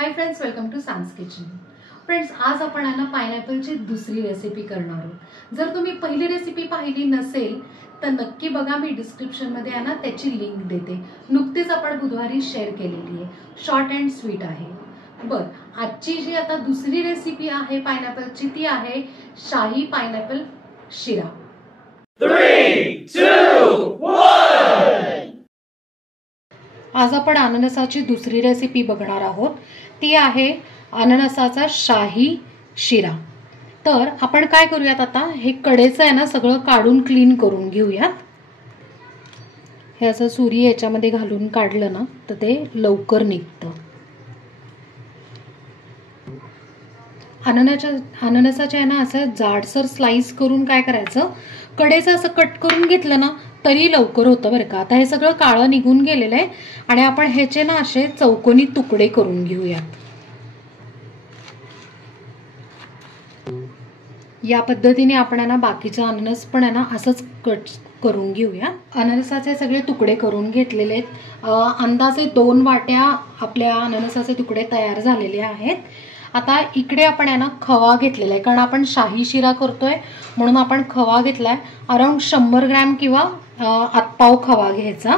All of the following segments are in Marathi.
High friends, welcome to Sam's kitchen. Friends, आज आपण आहे ना पायनॅपलची दुसरी रेसिपी करणार आहोत. जर तुम्ही पहिली रेसिपी पाहिली नसेल तर नक्की बघा. मी डिस्क्रिप्शनमध्ये आहे ना त्याची लिंक देते. नुकतीच आपण बुधवारी शेअर केलेली आहे. शॉर्ट अँड स्वीट आहे. आजची जी आता दुसरी रेसिपी आहे पायनॅपलची ती आहे शाही पायनॅपल शिरा. 3, 2, 1. आज आपण अननसाची दुसरी रेसिपी बघणार आहोत. ती आहे अननसाचा शाही शिरा. तर आपण काय करूयात, आता हे कडेचं आहे ना सगळं काढून क्लीन करून घेऊयात. हे असं सुरी याच्यामध्ये घालून काढलं ना तर ते लवकर निघतं. अननसाचे आहे ना असं जाडसर स्लाइस करून काय करायचं, कडेचं असं कट करून घेतलं ना तरी लवकर होतं बरं का. आता हे सगळं काळं निघून गेलेलं आहे आणि आपण ह्याचे ना असे चौकोनी तुकडे करून घेऊयात. या पद्धतीने आपण ना बाकीचं अननस पण आहे ना असंच कट करून घेऊया. अननसाचे सगळे तुकडे करून घेतलेले आहेत. अंदाजे 2 वाट्या आपल्या अननसाचे तुकडे तयार झालेले आहेत. आता इकडे आपण आहे ना खवा घेतलेला आहे, कारण आपण शाही शिरा करतोय म्हणून आपण खवा घेतलाय. अराउंड 100 ग्रॅम किंवा आतपाव खवा घ्यायचा.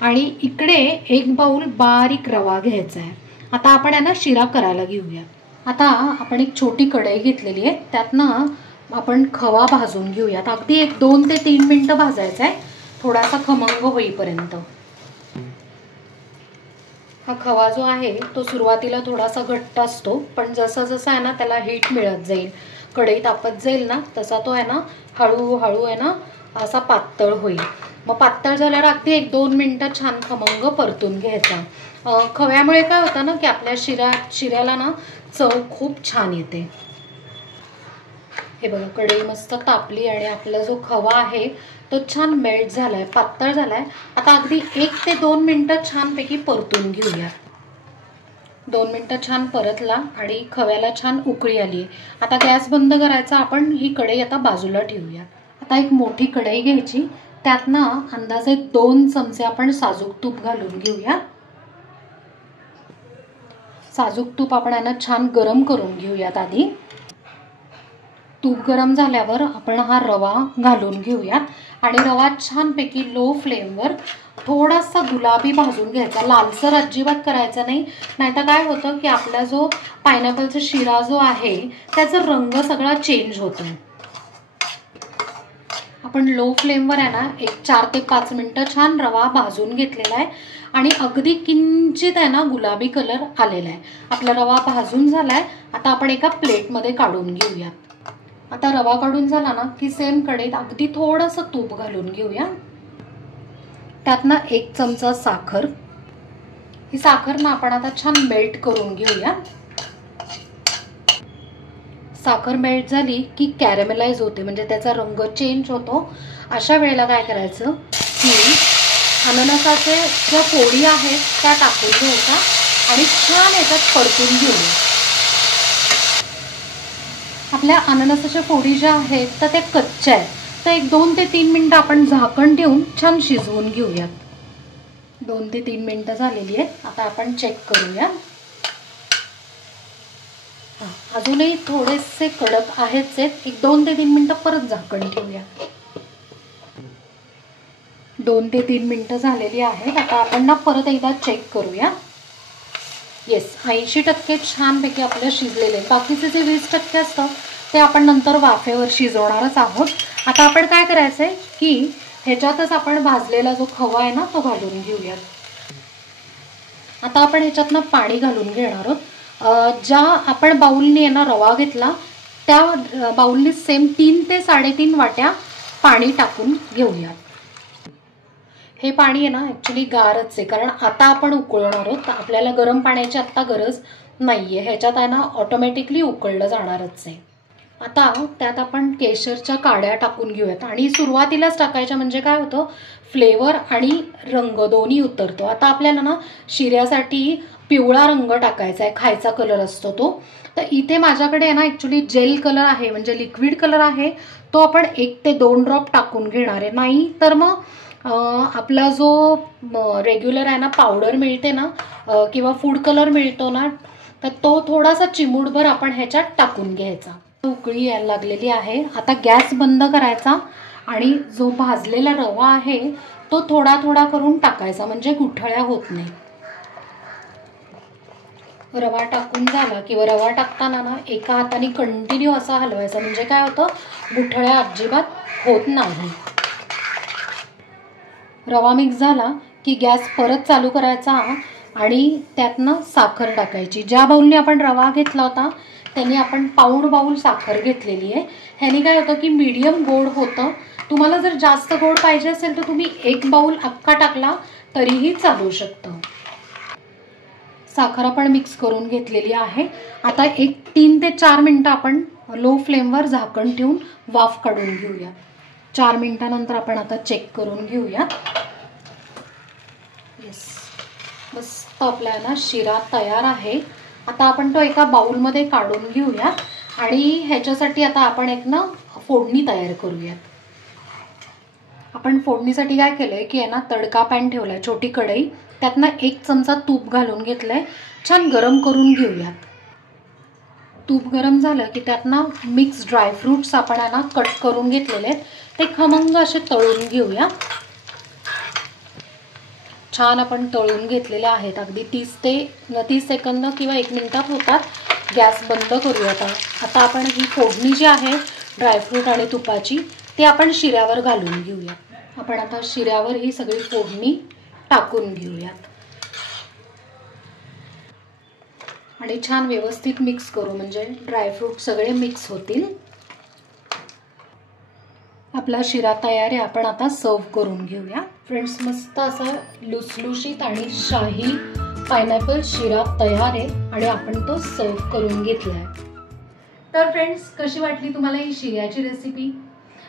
आणि इकडे 1 बाउल बारीक रवा घ्यायचा आहे. आता आपण आहे ना शिरा करायला घेऊया. आता आपण एक छोटी कढई घेतलेली आहे, त्यात ना आपण खवा भाजून घेऊयात. अगदी 2 ते 3 मिनिटं भाजायचा आहे, थोडासा खमंग होईपर्यंत. हा खवा जो आहे तो सुरुवातीला थोडासा घट्ट असतो, पण जसं जसं आहे ना त्याला हीट मिळत जाईल, कढई तापत जाईल ना तसा तो आहे ना हळूहळू आहे ना असा पातळ होईल. मग पातळ झाल्यावर अगदी 1-2 मिनिटं छान खमंग परतून घ्यायचा. खव्यामुळे काय होतं ना की आपल्या शिऱ्याला ना चव खूप छान येते. हे बघा, कढई मस्त तापली आणि आपला जो खवा आहे तो छान मेल्ट झालाय, पातळ झालाय. आता अगदी 1 ते 2 मिनिटं छानपैकी परतून घेऊया. 2 मिनिटं छान परतला आणि खव्याला छान उकळी आली. आता गॅस बंद करायचा. आपण ही कढई आता बाजूला ठेवूया. आता एक मोठी कढई घ्यायची, त्यात ना अंदाजे 2 चमचे आपण साजूक तूप घालून घेऊया. साजूक तूप आपण यांना छान गरम करून घेऊयात. आधी तूप गरम झाल्यावर आपण हा रवा घालून घेऊया आणि रवा छानपैकी लो फ्लेमवर थोडासा गुलाबी भाजून घ्यायचा. लालसर अजिबात करायचा नाही, नाहीतर काय होतं की आपला जो पायनॅपलचा शिरा जो आहे त्याचा रंग सगळा चेंज होतो. आपण लो फ्लेमवर आहे ना 4 ते 5 मिनिटं छान रवा भाजून घेतलेला आहे आणि अगदी किंचित आहे ना गुलाबी कलर आलेला आहे. आपला रवा भाजून झालाय. आता आपण एका प्लेटमध्ये काढून घेऊया. आता रवा काढून झाला ना की सेम कढईत अगदी थोडंसं तूप घालून घेऊया. त्यात ना 1 चमचा साखर. ही साखर ना आपण आता छान मेल्ट करून घेऊया. साखर मेल्ट झाली की कॅरेमलाइज होते, म्हणजे त्याचा रंग चेंज होतो. अशा वेळेला काय करायचं की अननसाचे ज्या फोडी आहेत त्या टाकून घ्यायच्या आणि छान याच्यात परतून घेऊया. आपल्या अननसाच्या फोडी ज्या आहेत तर त्या कच्च्या आहेत, तर 1-2 ते 3 मिनिटं आपण झाकण ठेवून छान शिजवून घेऊयात. 2 ते 3 मिनिटं झालेली आहेत. आता आपण चेक करूया. अजूनही थोडेसे कडक आहेच आहेत. 1-2 ते 3 मिनिटं परत झाकण ठेवूया. 2 ते 3 मिनिटं झालेली आहेत. आता आपण ना परत एकदा चेक करूया. येस, 80% छानपैकी आपलं शिजलेले. बाकीचे जे 20% असतं ते आपण नंतर वाफेवर शिजवणारच आहोत. आता आपण काय करायचं आहे की ह्याच्यातच आपण भाजलेला जो खवा आहे ना तो घालून घेऊयात. आता आपण ह्याच्यातनं पाणी घालून घेणार आहोत. ज्या आपण बाउलने ना रवा घेतला त्या बाउलने सेम 3 ते 3.5 वाट्या पाणी टाकून घेऊयात. हे पाणी आहे ना ॲक्च्युली गारच आहे, कारण आता आपण उकळणार आहोत. आपल्याला गरम पाण्याची आत्ता गरज नाही आहे. ह्याच्यात आहे ना ऑटोमॅटिकली उकळलं जाणारच आहे. आता त्यात आपण केशरच्या काड्या टाकून घेऊयात आणि सुरुवातीलाच टाकायच्या, म्हणजे काय होतं फ्लेवर आणि रंग दोन्ही उतरतो. आता आपल्याला ना शिऱ्यासाठी पिवळा रंग टाकायचा आहे, खायचा कलर असतो तो. तर इथे माझ्याकडे आहे ना ॲक्च्युली जेल कलर आहे, म्हणजे लिक्विड कलर आहे. तो आपण 1 ते 2 ड्रॉप टाकून घेणार आहे. नाही तर मग आपला जो रेग्युलर आहे ना पावडर मिळते ना किंवा फूड कलर मिळतो ना तर तो थोडासा चिमूटभर आपण ह्याच्यात टाकून घ्यायचा. उकळी यायला लागलेली आहे. आता गॅस बंद करायचा आणि जो भाजलेला रवा आहे तो थोडा थोडा करून टाकायचा, म्हणजे गुठळ्या होत नाही. रवा टाकून झाला किंवा रवा टाकताना ना एका हाताने कंटिन्यू असा हलवायचा, म्हणजे काय होतं, गुठळ्या अजिबात होत नाही. रवा मिक्स झाला की गॅस परत चालू करायचा आणि त्यातनं साखर टाकायची. ज्या बाऊलने आपण रवा घेतला होता त्याने आपण पाऊण बाऊल साखर घेतलेली आहे. ह्याने काय होतं की मीडियम गोड होतं. तुम्हाला जर जास्त गोड पाहिजे असेल तर तुम्ही 1 बाऊल अख्खा टाकला तरीही चालू शकतं. साखर आपण मिक्स करून घेतलेली आहे. आता 3 ते 4 मिनिटं आपण लो फ्लेमवर झाकण ठेवून वाफ काढून घेऊया. 4 मिनिटानंतर आपण आता चेक करून घेऊया. येस, मस्त आपला ना शिरा तयार आहे. आता आपण तो एका बाउलमध्ये काढून घेऊया आणि ह्याच्यासाठी आता आपण एक ना फोडणी तयार करूयात. आपण फोडणीसाठी काय केलंय की आहे ना तडका पॅन ठेवलाय, छोटी कढई, त्यातनं 1 चमचा तूप घालून घेतलंय. छान गरम करून घेऊयात. तूप गरम झालं की त्यातनं मिक्स ड्रायफ्रूट्स आपण आहे ना कट करून घेतलेले आहेत ते खमंग असे तळून घेऊया. छान आपण तळून घेतलेले आहेत. अगदी 30 सेकंद किंवा 1 मिनिटात होतात. गॅस बंद करूया. आता आपण ही फोडणी जी आहे ड्रायफ्रूट आणि तुपाची ती आपण शिऱ्यावर घालून घेऊया. आपण आता शिऱ्यावर ही सगळी फोडणी टाकून घेऊयात आणि छान व्यवस्थित मिक्स करू, म्हणजे ड्रायफ्रूट सगळे मिक्स होतील. आपला शिरा तयार आहे. आपण आता सर्व करून घेऊया. फ्रेंड्स, मस्त असा लुसलुशीत आणि शाही पायनॅपल शिरा तयार आहे आणि आपण तो सर्व करून घेतला आहे. तर फ्रेंड्स, कशी वाटली तुम्हाला ही शिऱ्याची रेसिपी?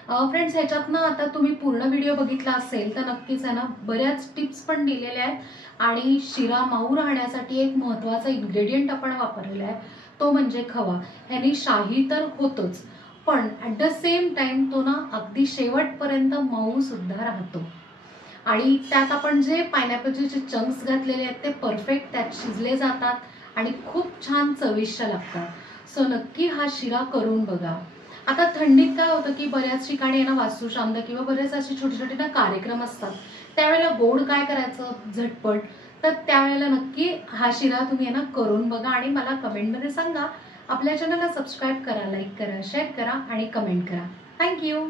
फ्रेंड्स, ह्याच्यातनं आता तुम्ही पूर्ण व्हिडिओ बघितला असेल तर नक्कीच आहे ना बऱ्याच टिप्स पण दिलेल्या आहेत आणि शिरा मऊ राहण्यासाठी एक महत्त्वाचा इन्ग्रेडियंट आपण वापरलेला आहे, तो म्हणजे खवा. ह्याने शाही तर होतोच पण ॲट द सेम टाइम तो ना अगदी शेवटपर्यंत मऊ सुद्धा राहतो. आणि त्यात आपण जे पायनॅपलचे जे चंक्स घातलेले आहेत ते परफेक्ट त्यात शिजले जातात आणि खूप छान चविष्ट लागतात. सो नक्की हा शिरा करून बघा. आता थंडीत काय होतं की बऱ्याच ठिकाणी ना वास्तुशांत किंवा बरेच असे छोटे छोटे ना कार्यक्रम असतात, त्यावेळेला गोड काय करायचं झटपट, तर त्यावेळेला नक्की हा शिरा तुम्ही ना करून बघा आणि मला कमेंटमध्ये सांगा. आपल्या चॅनलला सबस्क्राईब करा, लाईक करा, शेअर करा आणि कमेंट करा. थँक्यू.